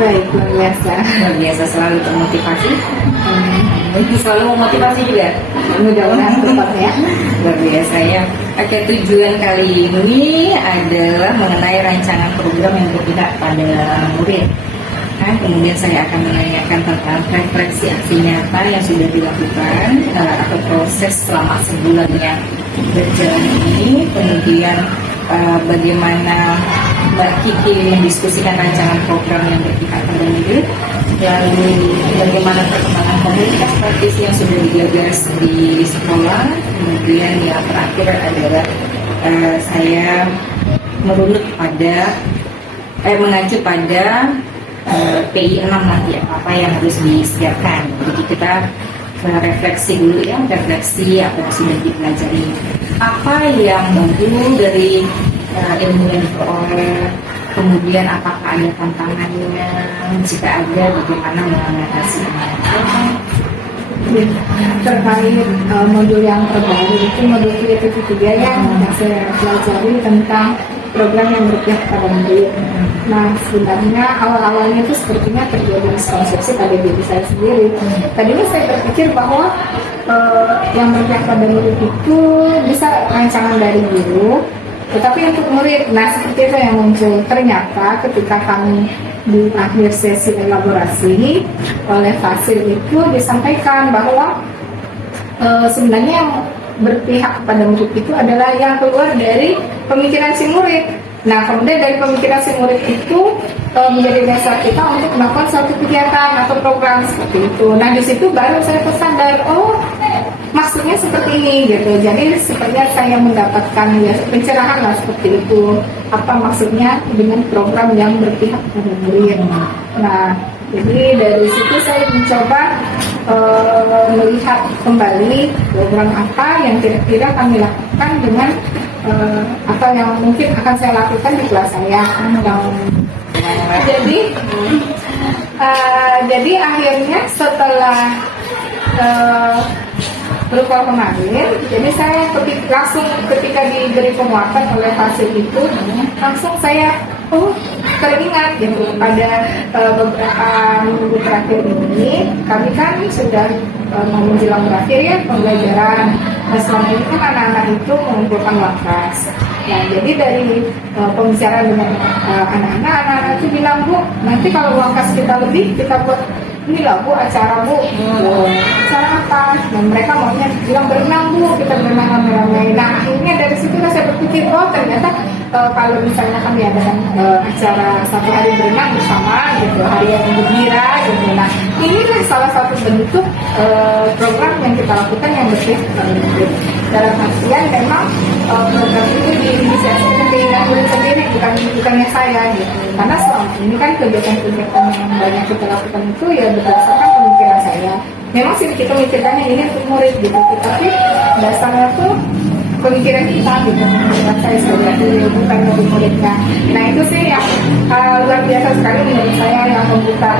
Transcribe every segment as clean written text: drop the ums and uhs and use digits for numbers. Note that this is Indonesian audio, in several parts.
Baik, luar biasa. Luar biasa, selalu termotivasi. Selalu memotivasi juga. Mudah-mudahan tepat ya. Luar biasa ya. Oke, tujuan kali ini adalah mengenai rancangan program yang berpihak pada murid. Nah, kemudian saya akan menanyakan tentang refleksi aksi nyata yang sudah dilakukan atau proses selama sebulan yang berjalan ini. Kemudian bagaimana Mbak Kiki mendiskusikan rancangan program yang berpihak pada murid, lalu bagaimana perkembangan komunitas praktisi yang sudah digagas di sekolah, kemudian yang terakhir adalah saya merunut pada mengacu pada PI 6 nanti apa yang harus disediakan. Jadi kita refleksi dulu ya, refleksi apa yang sudah dipelajari, apa yang baru dari ilmu yang diperoleh, kemudian apakah ada tantangannya, jika ada bagaimana mengatasinya. Terkait modul yang terbaru itu modul kreativitas yang saya pelajari tentang program yang berpihak pada murid. Nah, sebenarnya awal-awalnya itu sepertinya terjadi miskonsepsi pada diri saya sendiri. Tadinya saya berpikir bahwa yang berpihak pada murid itu bisa rancangan dari guru, tetapi untuk murid, nah seperti itu yang muncul. Ternyata ketika kami di akhir sesi elaborasi oleh Fasil itu disampaikan bahwa sebenarnya yang berpihak kepada murid itu adalah yang keluar dari pemikiran si murid. Nah, kemudian dari pemikiran si murid itu menjadi dasar kita untuk melakukan suatu kegiatan atau program seperti itu. Nah, di situ baru saya tersadar, oh maksudnya seperti ini gitu. Jadi sepertinya saya mendapatkan ya pencerahan lah seperti itu. Apa maksudnya dengan program yang berpihak pada murid. Nah, jadi dari situ saya mencoba melihat kembali program apa yang kira-kira kami lakukan dengan apa yang mungkin akan saya lakukan di kelas saya. Jadi akhirnya setelah berupa kemarin, jadi saya langsung ketika diberi penguatan oleh Fasil itu, langsung saya teringat gitu pada beberapa minggu terakhir ini kami kan sudah mau menjelang berakhir ya pembelajaran. Nah, selama ini kan anak-anak itu mengumpulkan wakas. Nah, jadi dari pembicaraan dengan anak-anak itu bilang, Bu, nanti kalau wakas kita lebih, kita buat ini lah Bu, acara Bu. Acara apa? Nah, mereka maunya bilang berenang Bu, kita berenang ramai-ramai. Nah, akhirnya dari situ saya berpikir, oh ternyata kalau misalnya kami adakan acara satu hari berenang bersama gitu, hari yang gembira gitu. Nah, inilah salah satu bentuk program yang kita lakukan yang berpihak kepada murid. Dalam artian memang program itu diinisiasi dengan murid sendiri, bukannya saya gitu. Karena selama ini kan kegiatan-kegiatan yang banyak kita lakukan itu ya berdasarkan pemikiran saya. Memang sih kita mikirkannya ini untuk murid gitu, tapi dasarnya tuh pemikiran kita gitu, pemikiran saya sebagai guru, bukan untuk muridnya. Nah, itu sih yang luar biasa sekali menurut saya, yang membuka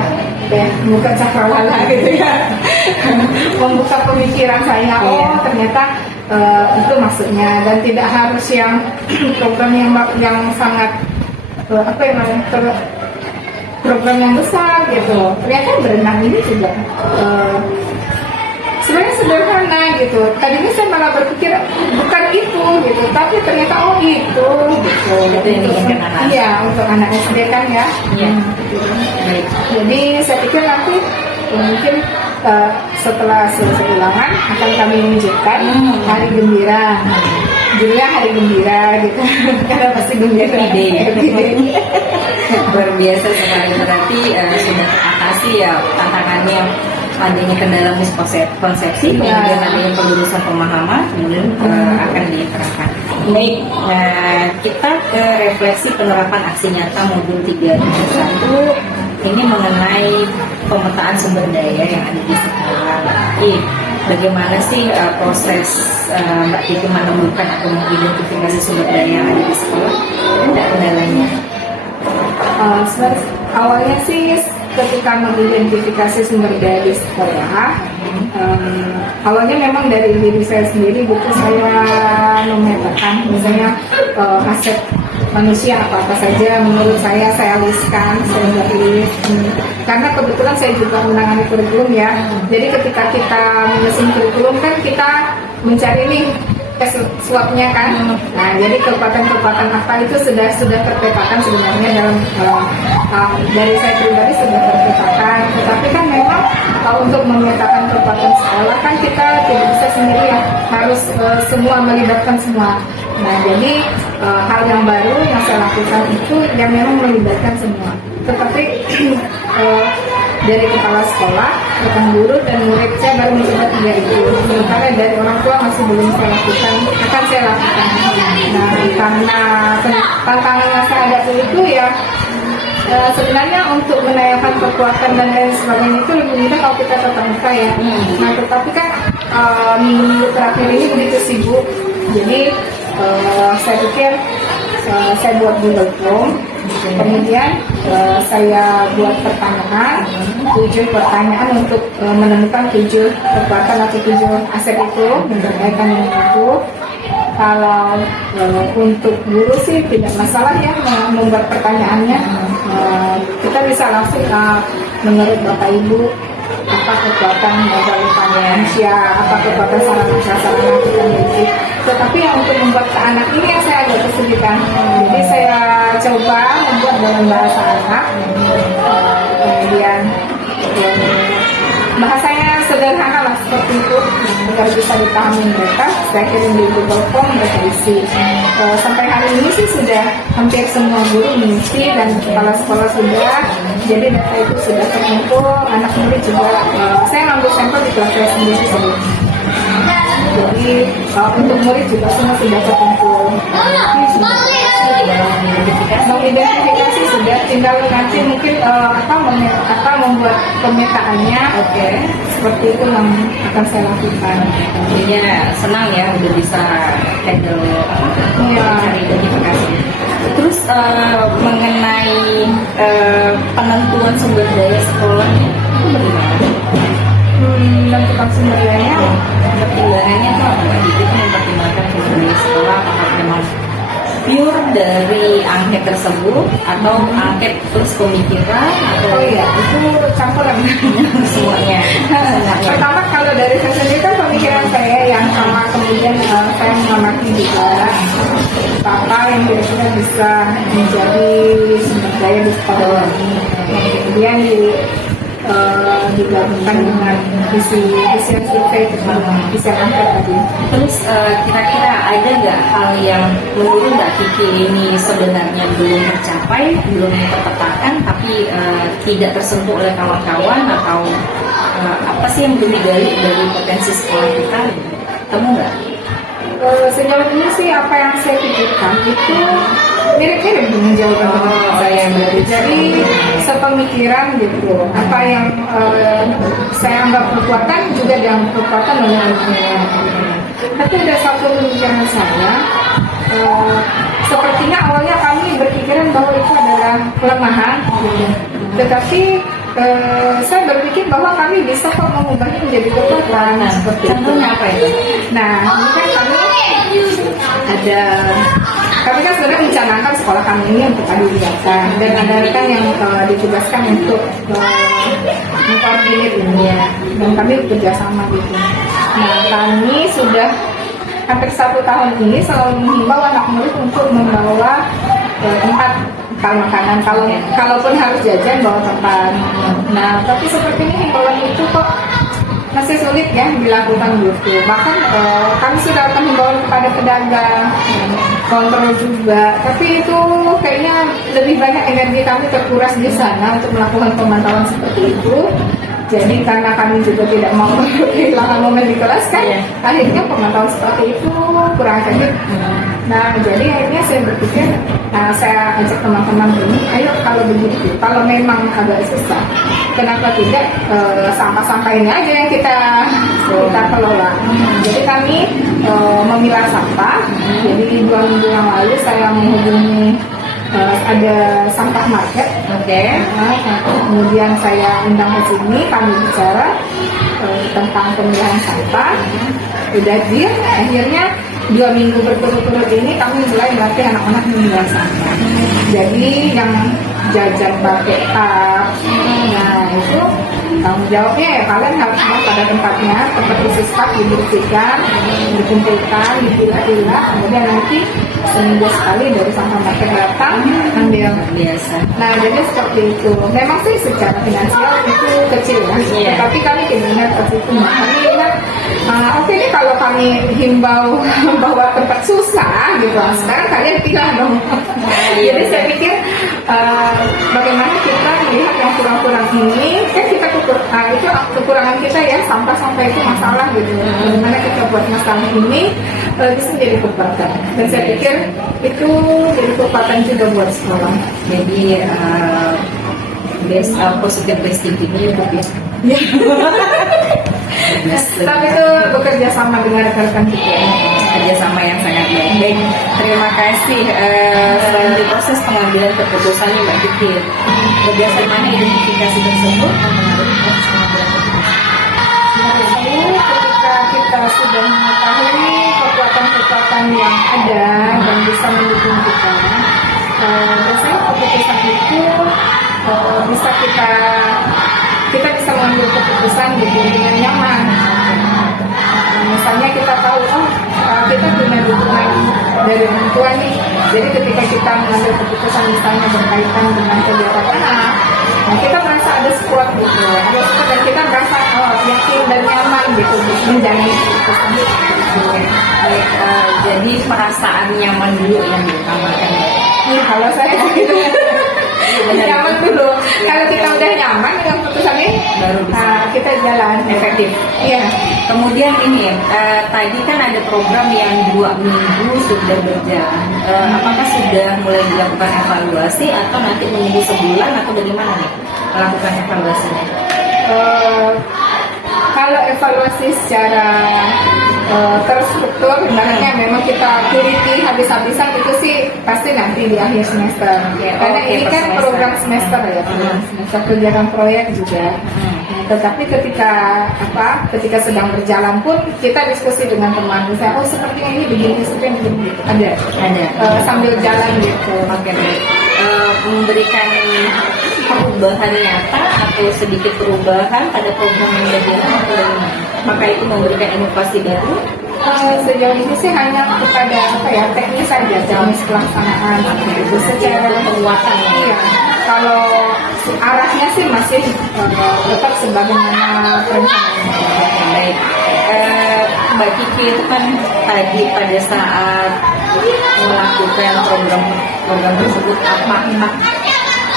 cakrawala gitu ya. Membuka pemikiran saya, oh ternyata itu maksudnya, dan tidak harus yang program yang sangat program yang besar gitu. Ternyata berenang ini juga sebenarnya sederhana gitu. Tadinya saya malah berpikir bukan itu gitu, tapi ternyata oh itu gitu. Iya, untuk anak SD kan ya. Iya. Jadi saya pikir nanti mungkin setelah selesai ulangan akan kami menunjukkan hari gembira. Judulnya hari gembira gitu. Karena pasti gembira. Luar biasa sekali, berarti sudah teratasi ya tantangannya, adanya kendala miskonsepsi, kemudian adanya pelurusan pemahaman, kemudian akan diterapkan. Baik, kita ke refleksi penerapan aksi nyata modul 3.1 ini mengenai pemetaan sumber daya yang ada di sekolah. Jadi, bagaimana sih proses Mbak Kiki menemukan atau mengidentifikasi sumber daya yang ada di sekolah? Ada kendalanya? Awalnya sih ketika mengidentifikasi sumber daya di sekolah, awalnya memang dari diri saya sendiri gitu, saya memetakan misalnya aset manusia apa saja menurut saya listkan, saya buat list. Karena kebetulan saya juga menangani kurikulum ya. Jadi ketika kita menyusun kurikulum kan kita mencari nih swotnya kan. Nah, jadi kekuatan-kekuatan apa itu sudah terpetakan sebenarnya dalam dari saya pribadi sudah terpetakan. Tetapi kan memang untuk memetakan kekuatan sekolah kan kita tidak bisa sendiri ya, harus semua melibatkan semua. Nah, jadi hal yang baru yang saya lakukan itu yang memang melibatkan semua. Tetapi dari kepala sekolah, rekan guru dan murid saya baru mencoba 3 itu. Sementara dari orang tua masih belum saya lakukan, akan saya lakukan. Nah, karena tantangan yang saya hadapi itu ya sebenarnya untuk menanyakan kekuatan dan lain sebagainya itu lebih mudah kalau kita tatap muka ya. Nah, tetapi kan minggu terakhir ini begitu sibuk, jadi saya pikir saya buat Google Form, kemudian saya buat pertanyaan, 7 pertanyaan untuk menemukan 7 kekuatan atau 7 aset itu, berkaitan dengan itu. Kalau untuk guru sih tidak masalah ya membuat pertanyaannya. Kita bisa langsung menurut Bapak Ibu apa kekuatan manusia, apa kekuatan sarana kita miliki. Tetapi yang untuk membuat ke anak ini yang saya agak kesulitan. Jadi saya coba membuat dalam bahasa anak, kemudian bahasanya sederhana lah seperti itu agar bisa dipahami mereka. Saya kirim di Google Form, mereka isi. Sampai hari ini sih sudah hampir semua guru mengisi dan kepala sekolah sudah. Jadi data itu sudah terkumpul. Anak murid juga saya ngambil sampel di kelas saya sendiri. Jadi untuk murid juga semua sudah terkumpul. Mengidentifikasi sudah, tinggal nanti mungkin membuat pemetaannya. Seperti itu yang akan saya lakukan. Tentunya senang ya udah bisa handle cari identifikasi. Terus mengenai penentuan sumber daya sekolahnya itu bagaimana? Menentukan sumber daya, pertimbangannya itu apa? Itu mempertimbangkan sumber daya sekolah apakah memang pure dari angket tersebut atau angket plus pemikiran atau itu campuran semuanya. Pertama kalau dari saya sendiri kan pemikiran saya yang sama, kemudian saya mengamati juga apa yang kira-kira bisa menjadi sumber daya di sekolah ini. Kemudian digabungkan dengan visi yang survei visi angket tadi. Terus kira-kira ada nggak hal yang menurut Mbak Kiki ini sebenarnya belum tercapai, belum terpetakan, tapi tidak tersentuh oleh kawan-kawan atau apa sih yang belum digali dari potensi sekolah kita? Temu nggak? Sejauh ini sih apa yang saya pikirkan itu mirip-mirip dengan jawaban saya. Jadi sepemikiran gitu. Apa yang saya anggap kekuatan juga dianggap kekuatan oleh anak-anak. Tapi ada satu pemikiran saya, sepertinya awalnya kami berpikiran bahwa itu adalah kelemahan, tetapi saya berpikir bahwa kami bisa kok mengubahnya menjadi kekuatan. Contohnya apa itu? Nah, ini kan kami kan sebenarnya mencanangkan sekolah kami ini untuk adu kegiatan dan ada rekan yang ditugaskan untuk mengkoordinir ini ya, dan kami bekerja sama gitu. Nah, kami sudah hampir 1 tahun ini selalu menghimbau anak murid untuk membawa tempat makanan, kalaupun harus jajan bawa tempat. Nah, tapi sepertinya himbauan itu kok masih sulit ya dilakukan gitu. Bahkan kami sudah akan himbauan kepada pedagang, kontrol juga. Tapi itu kayaknya lebih banyak energi kami terkuras di sana untuk melakukan pemantauan seperti itu. Jadi karena kami juga tidak mau kehilangan momen di kelas kan, akhirnya pemantauan seperti itu kurang efektif. Nah, jadi akhirnya saya berpikir, saya ajak teman-teman ini, ayo kalau begitu, kalau memang agak susah, kenapa tidak sampah-sampah ini aja yang kita kelola. Jadi kami memilah sampah. Jadi 2 minggu yang lalu saya menghubungi ada sampah market, kemudian saya undang ke sini, kami bicara tentang pemilahan sampah. Udah deal, akhirnya 2 minggu berturut-turut ini kami mulai melatih anak-anak memilah sampah. Jadi yang jajan pakai tas, nah itu tanggung jawabnya ya kalian harus mau pada tempatnya, tempat isi stok dibersihkan, dikumpulkan, dipilah-pilah, kemudian nanti seminggu sekali dari sampah market datang ambil. Biasa. Nah jadi seperti itu. Memang sih secara finansial itu kecil ya, Iya. tapi kami ingat waktu itu kami ingat oke nih kalau kami himbau bahwa tempat susah gitu, sekarang kalian pilah dong. Jadi saya pikir bagaimana kita melihat yang kurang-kurang ini, kan kita itu kekurangan kita ya, sampah-sampah itu masalah gitu. Bagaimana kita buat masalah ini bisa menjadi kekuatan. Dan saya pikir itu jadi kekuatan juga buat sekolah. Jadi positive best thinking-nya cukup ya. Tapi itu bekerja sama dengan rekan-rekan kita. Kerjasama yang sangat baik. Baik, terima kasih. Selanjutnya proses pengambilan keputusan Mbak Kiki. Berdasarkan mana identifikasi tersebut mempengaruhi proses pengambilan keputusan? Ketika kita sudah mengetahui kekuatan-kekuatan yang ada dan bisa mendukung kita, biasanya keputusan itu bisa kita bisa mengambil keputusan gitu dengan nyaman. Misalnya kita tahu kita punya dukungan dari orang tua nih, jadi ketika kita mengambil keputusan misalnya berkaitan dengan kegiatan anak, nah kita merasa ada support gitu, ada support dan kita merasa yakin dan nyaman gitu menjalani keputusan itu. Baik, jadi perasaan nyaman dulu yang diutamakan. Iya, kalau saya gitu. Nyaman dulu. Kalau kita udah nyaman dengan keputusan ini, Baru bisa. kita jalan Efektif. Iya. Kemudian ini, tadi kan ada program yang 2 minggu sudah berjalan. Apakah sudah mulai dilakukan evaluasi atau nanti menunggu sebulan atau bagaimana nih melakukan evaluasinya? Kalau evaluasi secara terstruktur, ibaratnya memang kita teliti habis-habisan itu sih pasti nanti di akhir semester. Karena ini kan semester. program semester ya, semester kegiatan proyek juga. Tetapi ketika sedang berjalan pun kita diskusi dengan teman, misalnya sepertinya ini begini, seperti begini gitu. Ada sambil jalan gitu. Oke, baik. Memberikan perubahan nyata atau sedikit perubahan pada program yang berjalan atau bagaimana? Maka itu memberikan inovasi baru. Sejauh ini sih hanya kepada teknis saja, teknis pelaksanaan itu secara penguatan. Iya. Kalau arahnya sih masih tetap sebagaimana perencanaan. Baik, Mbak Kiki itu kan tadi pada saat melakukan program tersebut apakah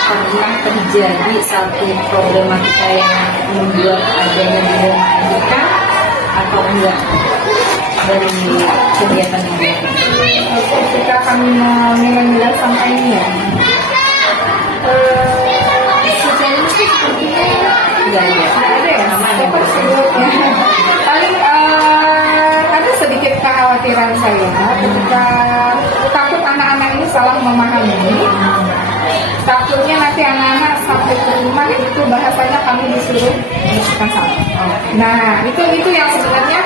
pernah terjadi satu problematika yang membuat adanya dilanjutkan atau enggak dari kegiatan yang dilakukan? Ketika kami memilah sampah ini ya, sejauh ini sih sepertinya Enggak ada ya, paling ada sedikit kekhawatiran saya ketika takut anak-anak ini salah memahami. Takutnya nanti anak-anak sampai ke rumah itu bahasanya kami disuruh bersihkan sampah. Nah itu yang sebenarnya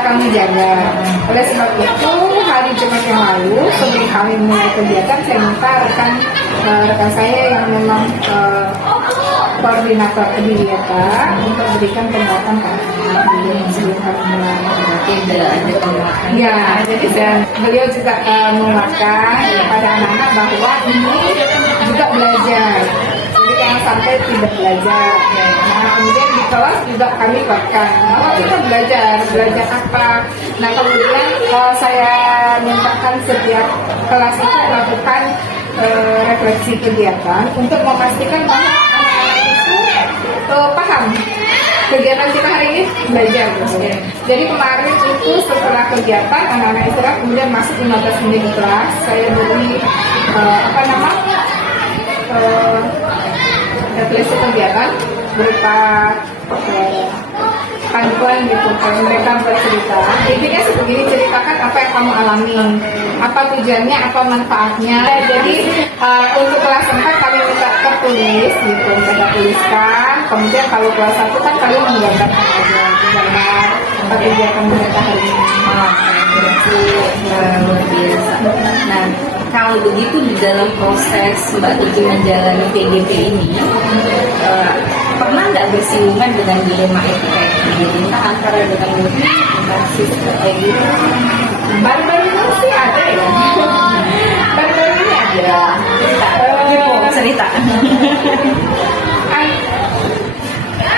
kami jaga. Oleh sebab itu hari Jumat yang lalu sebelum kami mulai kegiatan, saya minta rekan saya yang memang koordinator kegiatan untuk berikan penguatan ke anak-anak sebelum kami mulai. Tidak ada penguatan. Ya, jadi beliau juga menguatkan kepada anak-anak bahwa ini juga belajar. Jadi jangan sampai tidak belajar. Nah, kemudian di kelas juga kami kuatkan. Bahwa kita belajar apa. Nah, kemudian saya mintakan setiap kelas itu melakukan refleksi kegiatan untuk memastikan bahwa anak-anak itu paham kegiatan kita hari ini belajar. Jadi kemarin itu setelah kegiatan anak-anak istirahat kemudian masuk 15 menit di kelas, saya beri refleksi kegiatan berupa panduan gitu, kalau mereka bercerita. Intinya sebegini, ceritakan apa yang kamu alami, apa tujuannya, apa manfaatnya. Jadi untuk kelas 4 kami minta tertulis gitu, mereka tuliskan. Kemudian kalau kelas 1 kan kalian menggambarkan aja, gambar apa kegiatan mereka hari ini. Luar biasa. Nah, kalau begitu di dalam proses Mbak Tuju menjalani PGP ini, pernah nggak bersinggungan dengan dilema etika ini? Entah antara dengan murid, basis kayak gitu? Baru-baru ini sih ada ya. Baru-baru ini ada. Cerita.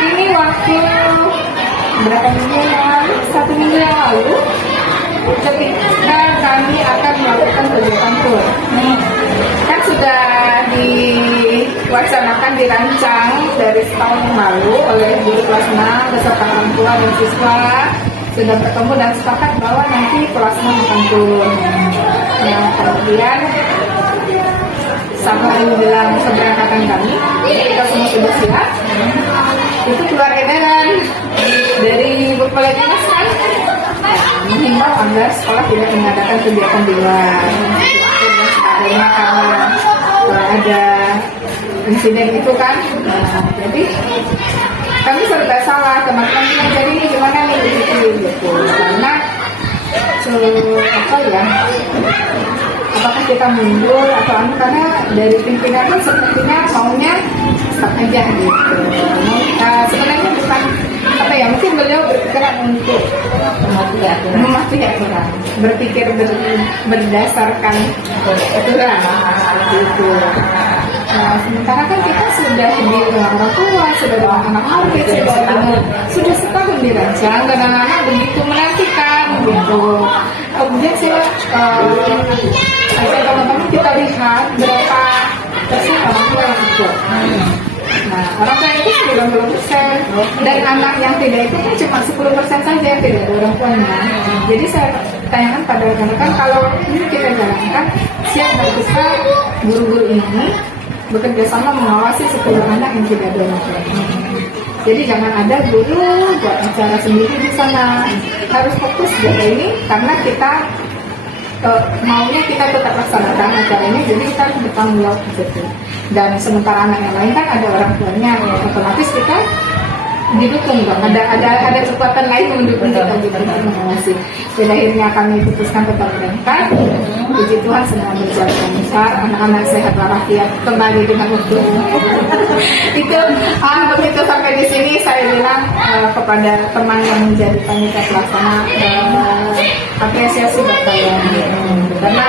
Ini waktu berapa minggu yang lalu, 1 minggu yang lalu, ketika kami akan melakukan kegiatan tour. Kan sudah diwacanakan, dirancang dari setahun yang lalu oleh guru kelas 6 beserta orang tua dan siswa, sudah bertemu dan sepakat bahwa nanti kelas 6 akan tour. Nah, kemudian sama menjelang keberangkatan kami, kita semua sudah siap. Itu keluar edaran dari Bu Kepala Dinas kan menghimbau agar sekolah tidak mengadakan kegiatan di luar. Karena ada insiden itu kan, jadi kami serba salah, teman-teman bilang jadi ini gimana nih gitu. Karena apa ya? Apakah kita mundur atau apa? Karena dari pimpinan kan sepertinya maunya stop aja gitu. Sebenarnya bukan apa ya, mungkin beliau berpikiran untuk mematuhi aturan, berpikir berdasarkan aturan gitu. Nah, sementara kan kita sudah di dengan orang tua, sudah dengan anak murid, sudah setahun dirancang dan anak-anak begitu menantikan gitu. Kemudian saya teman-teman kita lihat berapa persen orang tua yang ikut. Nah, orang tua itu 90% dan anak yang tidak itu kan cuma 10% saja yang tidak ada orang tuanya. Jadi saya tanyakan pada rekan-rekan, kalau ini kita jalankan, siap nggak bisa guru-guru ini bekerja sama mengawasi 10 anak yang tidak ada orang tuanya. Jadi jangan ada guru buat acara sendiri di sana, harus fokus jaga ini karena kita maunya kita tetap laksanakan acara ini, jadi kita harus bertanggung jawab gitu. Dan sementara anak yang lain kan ada orang tuanya, ya otomatis kita didukung dong. Ada kekuatan lain mendukung kita juga untuk mengawasi. Dan akhirnya kami putuskan tetap berangkat. Puji Tuhan semua berjalan lancar, anak-anak sehat walafiat kembali dengan utuh. Itu begitu sampai di sini saya bilang kepada teman yang menjadi panitia pelaksana, apresiasi buat kalian karena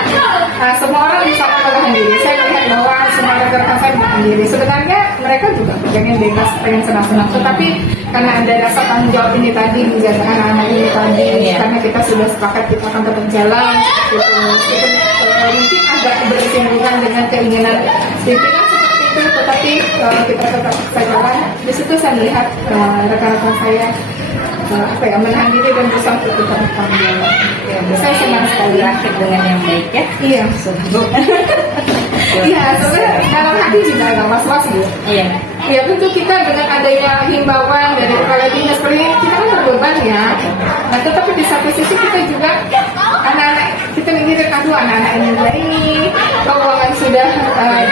semua orang bisa melakukan diri. Saya melihat bahwa semua rekan-rekan saya melakukan diri. Sebenarnya mereka juga pengen bebas, pengen senang-senang, tetapi karena ada rasa tanggung jawab ini tadi, menjaga anak-anak ini tadi, karena kita sudah sepakat kita akan tetap jalan gitu. Mungkin agak bersinggungan dengan keinginan pimpinan seperti itu, tetapi kita tetap bisa jalan. Di situ saya melihat rekan-rekan saya menahan diri dan berusaha untuk tetap bertanggung jawab. Saya senang sekali Berakhir dengan yang baik ya. Iya, iya, sebenarnya dalam hati juga agak was-was gitu. Iya. Ya tentu kita dengan adanya himbauan dari kepala dinas seperti ini, kita kan terbeban ya. Nah, tetapi di satu sisi kita juga anak-anak kita mikirin, aduh anak-anak ini keuangan sudah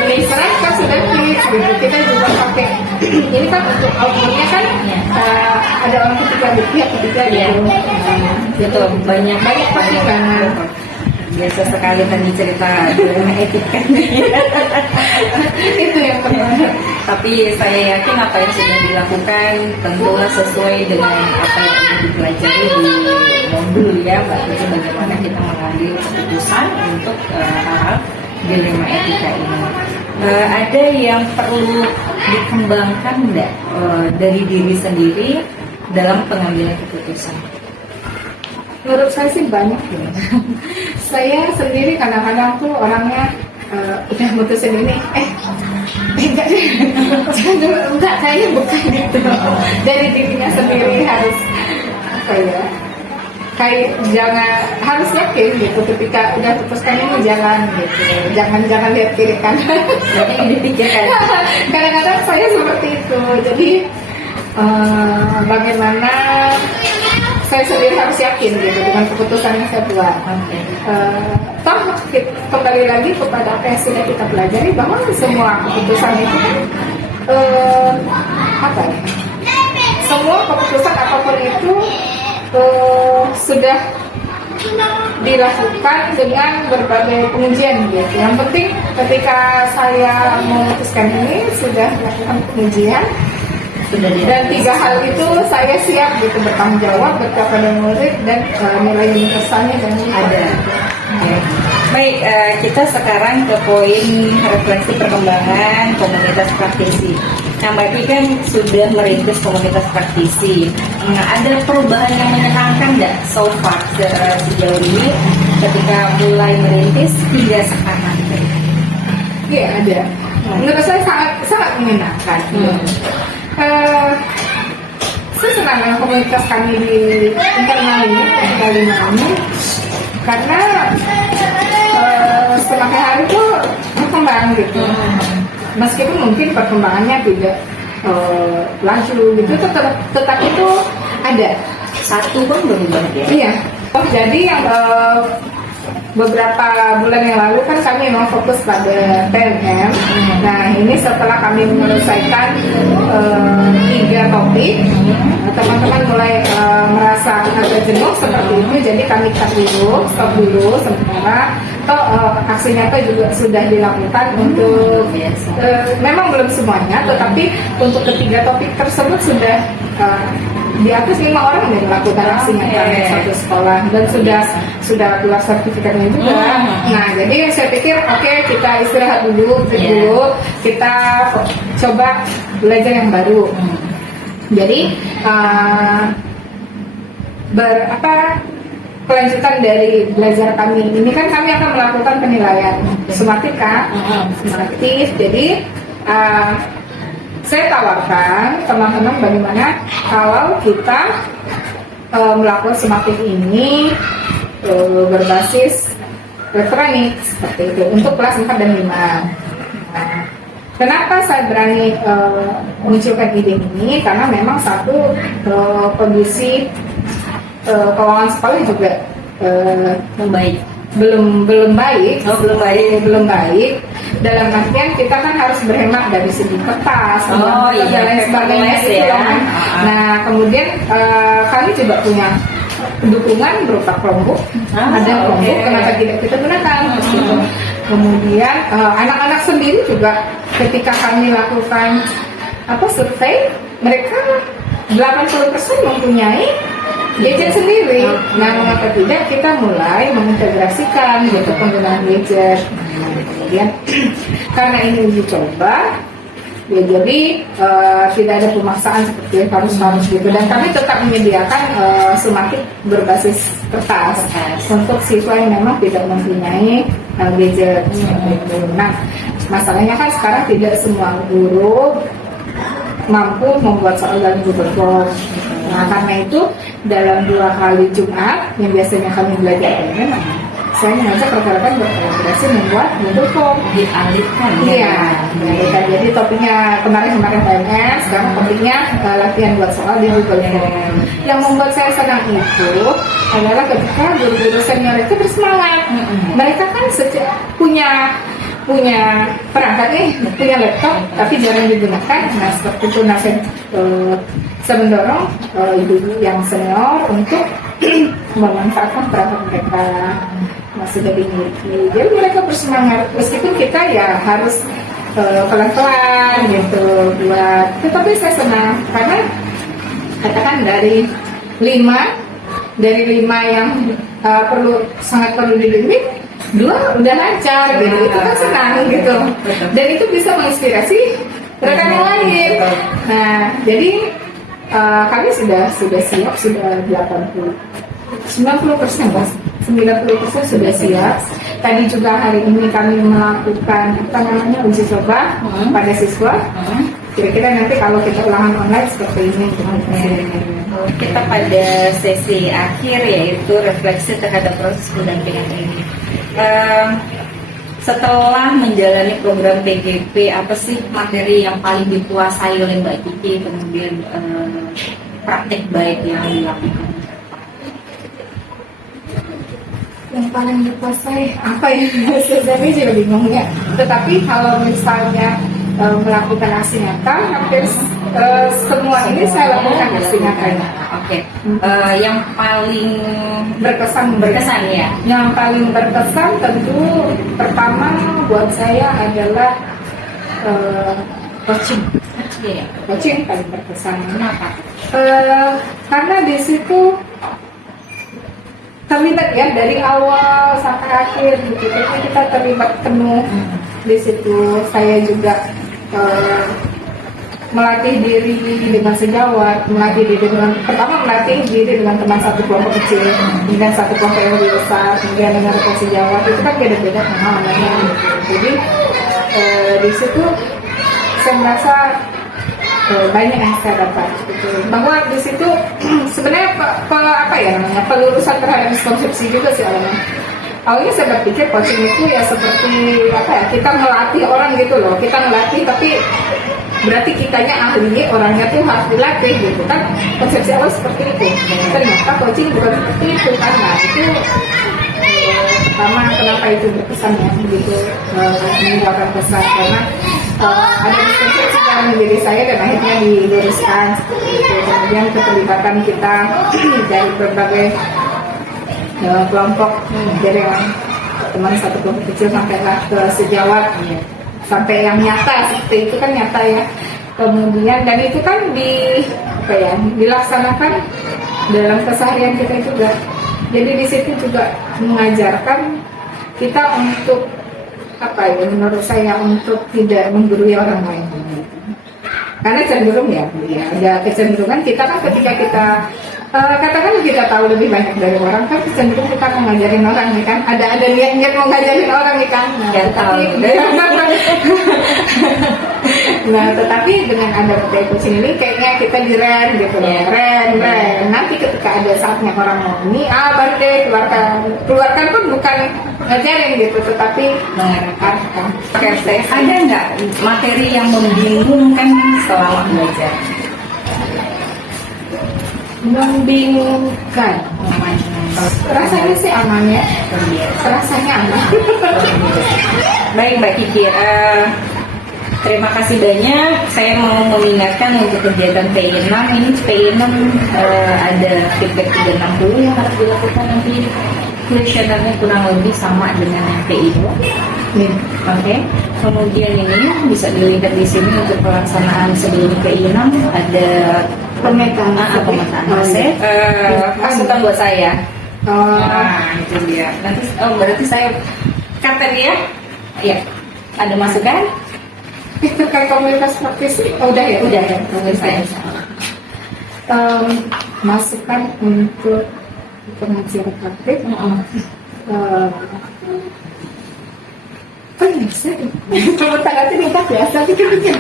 diserahkan, sudah fix gitu. Kita juga pakai ini kan untuk outputnya kan ada orang ketiga gitu. Betul, banyak pertimbangan. Biasa sekali tadi cerita dilema etika. Itu yang pertama. Tapi saya yakin apa yang sudah dilakukan tentulah sesuai dengan apa yang sudah dipelajari di modul ya, Mbak Tuju, bagaimana kita mengambil keputusan untuk hal dilema etika ini. Ada yang perlu dikembangkan enggak dari diri sendiri dalam pengambilan keputusan? Menurut saya sih banyak ya. Saya sendiri kadang-kadang tuh orangnya udah mutusin ini, enggak deh, enggak, kayaknya bukan gitu. Dari dirinya sendiri harus kayak jangan, harus yakin gitu ketika udah putuskan ini jalan gitu. Jangan lihat kiri kanan. Yang dipikirkan. Kadang-kadang saya seperti itu. Jadi bagaimana saya sendiri harus yakin gitu dengan keputusan yang saya buat. Toh kembali lagi kepada apa yang sudah kita pelajari, bahwa semua keputusan itu kan semua keputusan apapun itu sudah dilakukan dengan berbagai pengujian gitu. Yang penting ketika saya memutuskan ini sudah melakukan pengujian dan 3 hal itu saya siap gitu bertanggung jawab kepada murid dan nilai universalnya dan ada. Ya. Baik, kita sekarang ke poin refleksi perkembangan komunitas praktisi. Nah, Mbak Pi kan sudah merintis komunitas praktisi. Nah, ada perubahan yang menyenangkan nggak so far sejauh ini ketika mulai merintis hingga sekarang? Iya ada. Menurut saya sangat menyenangkan. Saya senang dengan komunitas kami di internal ini karena semakin hari itu berkembang gitu. Meskipun mungkin perkembangannya tidak laju gitu, tetap itu ada. Satu kan berubah ya? Iya. Oh, jadi yang beberapa bulan yang lalu kan kami memang fokus pada PNM. Nah ini setelah kami menyelesaikan 3 topik, teman-teman mulai merasa agak jenuh seperti itu. Jadi kami stop dulu sementara. Aksi nyata juga sudah dilakukan untuk memang belum semuanya, tetapi untuk ketiga topik tersebut sudah di atas 5 orang yang melakukan aksi nyata di satu sekolah dan sudah keluar sertifikatnya juga. Nah jadi saya pikir oke, kita istirahat dulu, kita coba belajar yang baru. Jadi kelanjutan dari belajar kami ini kan kami akan melakukan penilaian sumatika, sumatif. Jadi saya tawarkan teman-teman bagaimana kalau kita melakukan sumatif ini berbasis elektronik seperti itu untuk kelas 4 dan 5. Nah, kenapa saya berani munculkan ide ini? Karena memang satu kondisi keuangan sekolah juga belum baik. Dalam artian kita kan harus berhemat dari segi kertas dan lain sebagainya itu. Nah kemudian kami juga punya dukungan berupa Chromebook, ada Chromebook, kenapa tidak kita gunakan? Kemudian anak-anak sendiri juga ketika kami lakukan survei, mereka 80% mempunyai gadget sendiri. Nah, mengapa tidak kita mulai mengintegrasikan gitu penggunaan gadget. Kemudian karena ini uji coba, ya jadi tidak ada pemaksaan seperti harus gitu. Dan kami tetap menyediakan sumatif berbasis kertas untuk siswa yang memang tidak mempunyai gadget. Nah, masalahnya kan sekarang tidak semua guru mampu membuat soal dalam Google Form. Nah, karena itu dalam 2 kali Jumat yang biasanya kami belajar ini, saya mengajak rekan-rekan berkolaborasi membuat Google Form. Dialihkan. Iya, dialihkan. Jadi topiknya kemarin PNS, sekarang topiknya latihan buat soal di Google Form. Yang membuat saya senang itu adalah ketika guru-guru senior itu bersemangat. Mereka kan punya perangkat nih, punya laptop tapi jarang digunakan. Nah seperti itu, saya mendorong ibu yang senior untuk memanfaatkan perangkat mereka masih sudah dimiliki. Jadi mereka bersemangat meskipun kita ya harus pelan-pelan gitu buat. Tetapi saya senang karena katakan dari 5 yang sangat perlu dibimbing, 2 udah lancar gitu, itu kan senang gitu, dan itu bisa menginspirasi rekan yang lain. Nah jadi kami sudah siap, sudah 90% sudah siap. Tadi juga hari ini kami melakukan uji coba pada siswa. Kira-kira nanti kalau kita ulangan online seperti ini. Kita pada sesi akhir yaitu refleksi terhadap proses pendampingan ini. Setelah menjalani program PGP, apa sih materi yang paling dikuasai oleh Mbak Kiki, kemudian praktek baik yang dilakukan? Yang paling dikuasai apa ya? Sebenarnya juga bingung ya. Tetapi kalau misalnya melakukan aksi nyata, hampir Semua ini saya lakukan nyatanya. Oke. Yang paling Berkesan ya. Yang paling berkesan tentu pertama buat saya adalah coaching. Coaching paling berkesan. Kenapa? Karena di situ terlibat ya dari awal sampai akhir gitu. Kayaknya kita terlibat penuh di situ. Saya juga melatih diri dengan sejawat, melatih diri dengan teman satu kelompok kecil, kemudian satu kelompok yang lebih besar, kemudian dengan rekan sejawat. Itu kan beda-beda pengalamannya. Jadi di situ saya merasa banyak yang saya dapat gitu. Bahwa di situ sebenarnya pelurusan terhadap miskonsepsi juga sih awalnya saya berpikir coaching itu ya seperti kita melatih orang gitu loh, kita melatih tapi berarti kitanya ahli, orangnya tuh harus dilatih gitu kan, konsepsi awal seperti itu. Ternyata coaching bukan seperti itu kan. Nah itu pertama kenapa itu berkesan ya begitu meninggalkan pesan, karena ada miskonsepsi dalam diri saya dan akhirnya diluruskan seperti itu. Kemudian keterlibatan kita dari berbagai kelompok, dari yang teman satu kelompok kecil sampai ke sejawat, sampai yang nyata seperti itu kan nyata ya. Kemudian dan itu kan dilaksanakan dalam keseharian kita juga. Jadi di situ juga mengajarkan kita untuk menurut saya untuk tidak menggurui orang lain. Karena cenderung ada kecenderungan kita kan ketika kita katakan kita tahu lebih banyak dari orang kan cenderung kita mau ngajarin orang nih kan, ada niat mau ngajarin orang nih kan. Tetapi dengan ada coaching ini kayaknya kita direm gitu loh, rem. Nanti ketika ada saatnya orang mau ini, baru deh keluarkan pun bukan ngajarin gitu, tetapi mengarahkan. Ada nggak materi yang membingungkan selama belajar? Membingungkan, rasanya sih aman ya, rasanya aman. Baik Mbak Kiki, terima kasih banyak. Saya mau mengingatkan untuk kegiatan PI6 ini, PI6 ada feedback 360 yang harus dilakukan nanti. Questionnaire kurang lebih sama dengan yang PI2. Oke. Kemudian ini bisa dilihat di sini untuk pelaksanaan sebelum PI6 ada pemetaan aset. Masukan buat saya. Nah, itu dia. Nanti berarti saya kata dia. Iya. Ada masukan? Terkait komunitas praktis udah ya komunitas. Masukan untuk pengajar praktik. Bisa kalau tangan itu biasa pikir-pikir.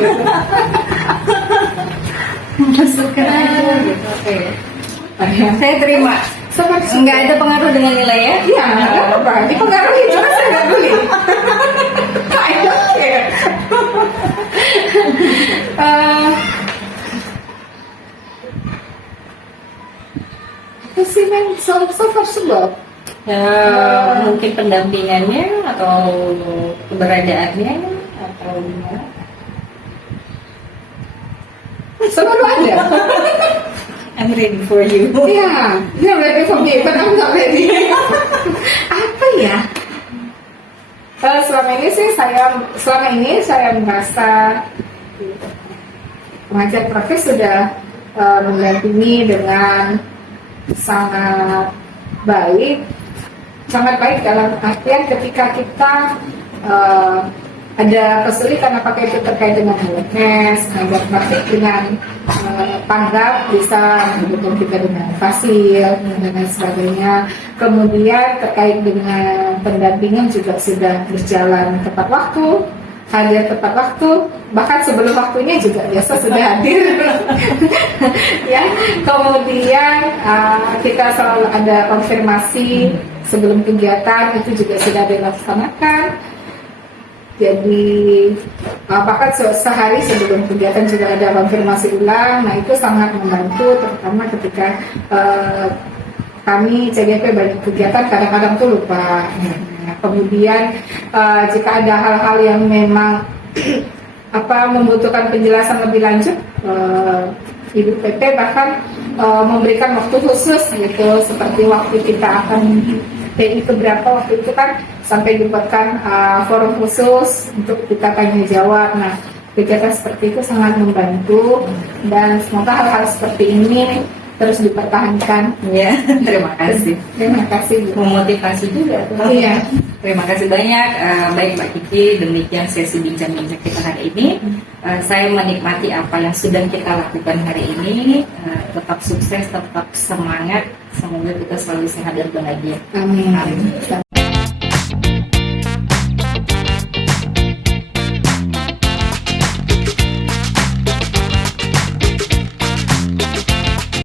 Masukan aja gitu. Oke. Saya terima. Nggak ada pengaruh dengan nilai ya? Iya, nggak apa-apa. Dipengaruhi, cuma saya nggak peduli. I don't care. Apa sih men? So far sebab. Mungkin pendampingannya atau keberadaannya atau gimana? Selalu ada. I'm ready for you. Yeah, you're ready for me, but I'm not ready. Apa ya? Selama ini saya merasa pengajar praktis sudah mendampingi dengan sangat baik dalam artian ketika kita ada kesulitan apakah itu terkait dengan awareness, mengajar praktik dengan tanggap bisa mendukung kita dengan fasil dan lain sebagainya. Kemudian terkait dengan pendampingan juga sudah berjalan tepat waktu, hadir tepat waktu, bahkan sebelum waktunya juga biasa sudah hadir. Ya, kemudian kita selalu ada konfirmasi sebelum kegiatan itu juga sudah dilaksanakan. Jadi bahkan sehari sebelum kegiatan juga ada konfirmasi ulang. Nah itu sangat membantu, terutama ketika kami CGP banyak kegiatan kadang-kadang tuh lupa. Kemudian jika ada hal-hal yang memang membutuhkan penjelasan lebih lanjut Ibu PP bahkan memberikan waktu khusus gitu, seperti waktu kita akan PI keberapa waktu itu kan sampai dibuatkan forum khusus untuk kita tanya jawab. Nah, kegiatan seperti itu sangat membantu dan semoga hal-hal seperti ini terus dipertahankan. Ya, terima kasih. Terima kasih Bu. Memotivasi juga. Iya. Terima kasih banyak. Baik Mbak Kiki, demikian sesi bincang-bincang kita hari ini. Saya menikmati apa yang sudah kita lakukan hari ini. Tetap sukses, tetap semangat. Semoga kita selalu sehat dan bahagia. Amin. Amin.